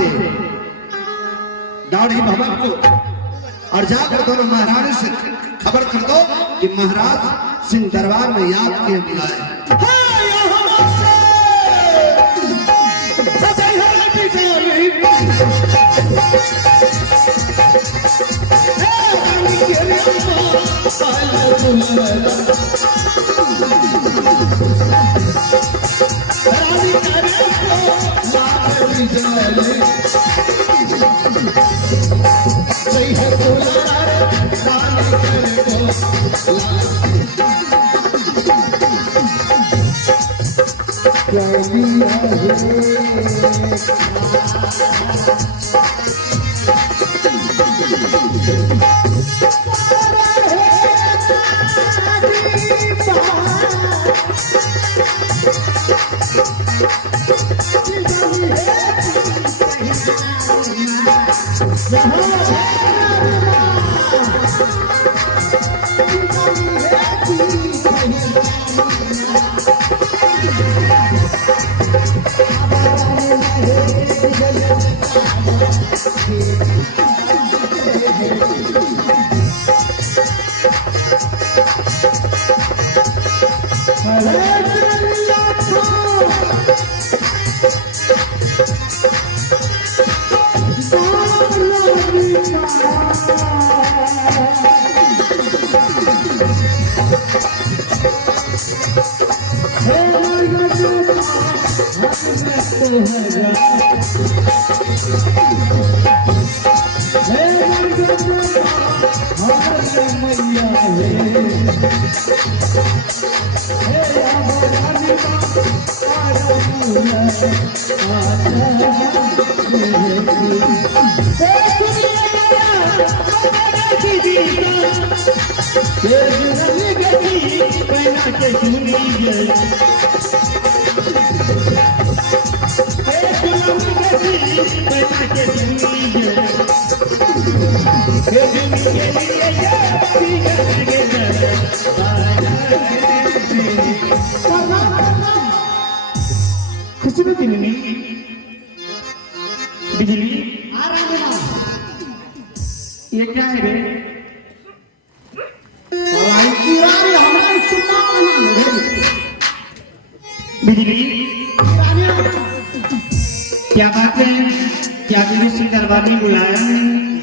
से दाढ़ी भवन को और जाकर दोनों महारानी से खबर कर दो कि महाराज सिंह दरबार में याद किए बुलाए। बिजली ये क्या है रे? बिजली क्या बात है? क्या तुझे सिंह दरबार में बुलाया?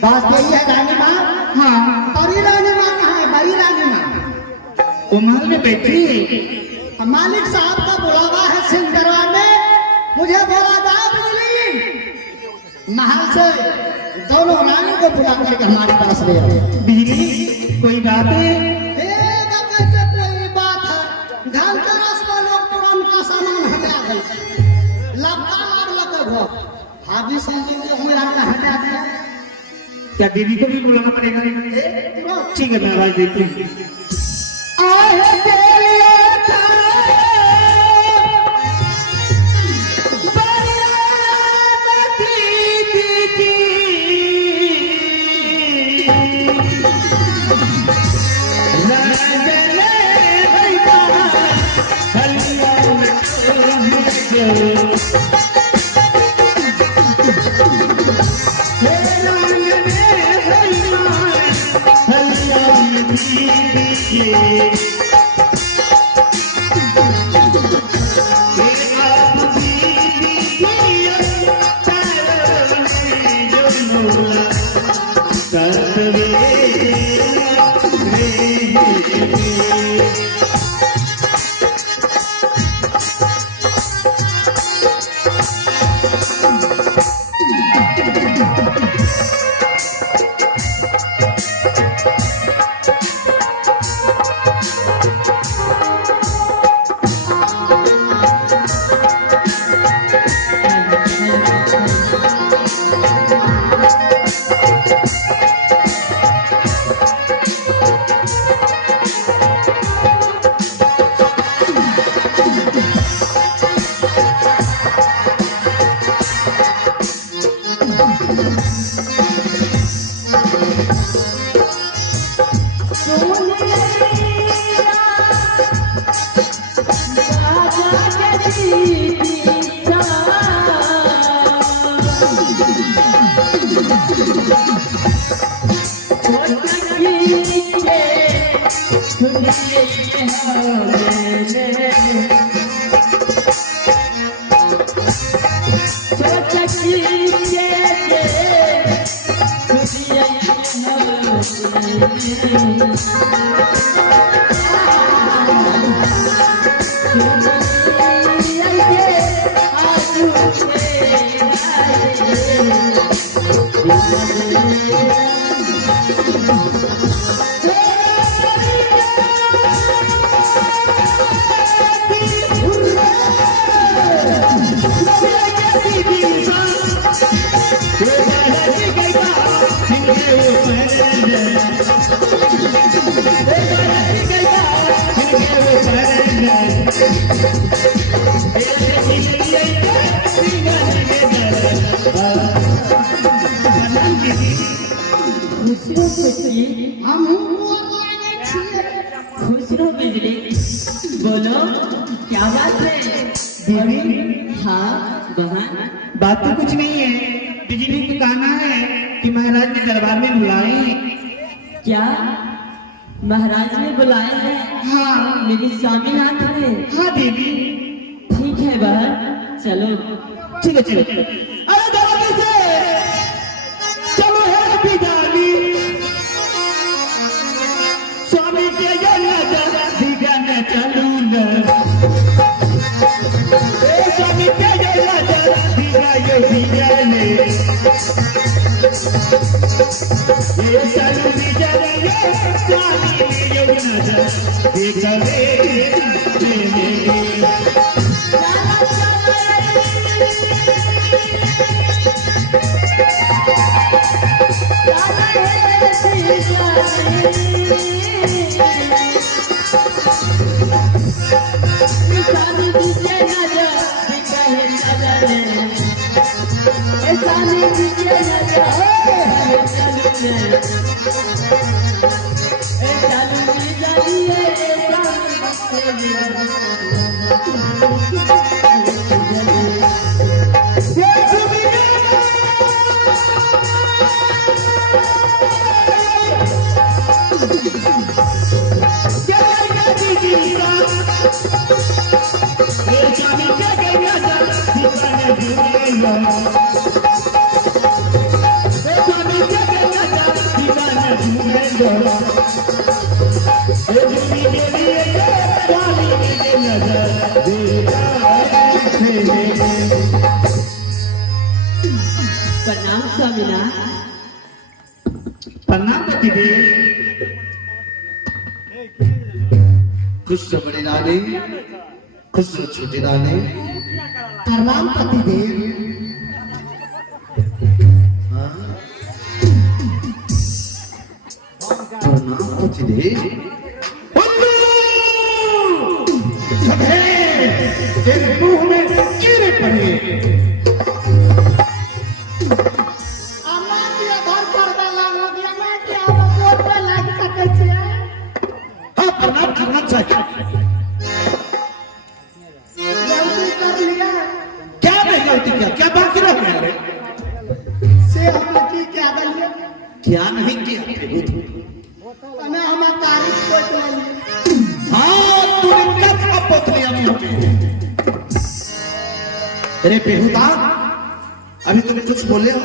बात यही है रानी माँ। हाँ, बड़ी रानी माँ कहाँ है? बड़ी रानी माँ उमर में बैठी है। मालिक साहब का बुलावा है सिंह दरबार में। मुझे बोला था बिजली महल से दोनों रानी को बुला करके हमारे पास ले आए। बिजली कोई बात है? कोई बात है। घर के रस में लोग तुरंत का सामान हटा गए। लपका लाग लगे घर हाबी संजीव को हुए आना हटा दिया। क्या दीदी को भी बुलाना पड़ेगा? ठीक है, मैं आवाज देती हूँ। हम खुश रहो बिजली। बोलो क्या बात है दीदी हाँ बहन। बात तो कुछ नहीं है, बिजली को कहना है कि महाराज के दरबार में बुलाए। क्या महाराज ने बुलाए हैं? हाँ मेरी स्वामीनाथ ने। हाँ दीदी ठीक है बहन चलो। ठीक है चलो। अरे दादा से चलो है बिजाली स्वामी के जन्नत दिखाने चलू न स्वामी के जन्नत दिखायो बिजाली ये चलू बिजाली स्वामी के जन्नत दिखावे प्रणाम स्वामीनाथ। प्रणाम दीदी। खुश रहो बड़ी रानी, खुश रहो छोटी रानी। प्रणाम पतिदेव। हाँ? प्रणाम पतिदेव। तेरे मुंह में कीड़े पड़े। हाँ प्रणाम करना चाहिए। गलती कर लिया क्या नहीं गलती किया, क्या बाकी रह गया रे? से हमने की क्या गलिए क्या नहीं किया हमें हमार तारीफ कोट नहीं। हाँ तूने क्या था पोतलिया में होती अरे बेहुदा, अभी तुम कुछ बोले हो?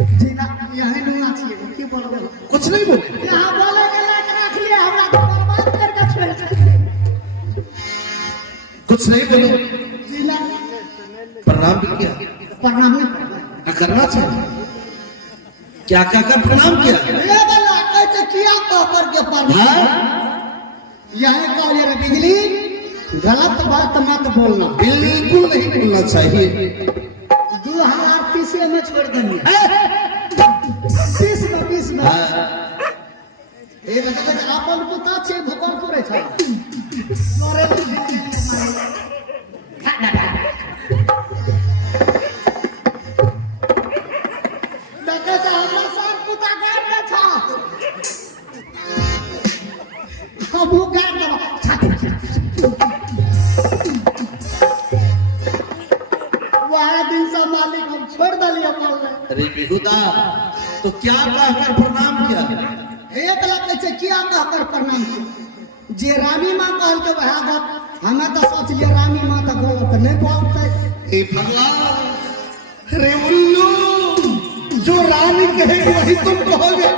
जीना यही नहीं चाहिए की बोल रहे हो? कुछ नहीं बोले। यहाँ बोले के लायक रख लिया हमरा तो बर्बाद करके छोड़ दिया। कुछ नहीं बोले, जीना प्रणाम भी किया। प्रणाम नहीं करना। क्या करना चाहिए? क्या क्या कर प्रणाम किया? ये वाला कैसे किया तो करके प्रणाम। हाँ? यही कहो ये रे बिजली गलत बात मत बोलना। बिल्कुल नहीं बोलना चाहिए। 2030 में छोड़ देंगे। 20 में हाँ? ए देखो अपन पुता छे भूकंप करे छै मोरे देखो तो हमरा सब पुता गाड़ दे छ कबू गाड़ दे वह दिन से मालिक हम छोड़ दे लिए बोल रहे अरे बेहुदा, तो क्या कहकर प्रणाम किया? एक लाख कैसे किया कहकर प्रणाम किया जे रानी माँ कहल के वह बात हमें तो सोच लिया रानी माँ तो गलत नहीं बोलते हे भगवान, रे उल्लू, जो रानी कहे वही तुम कहोगे।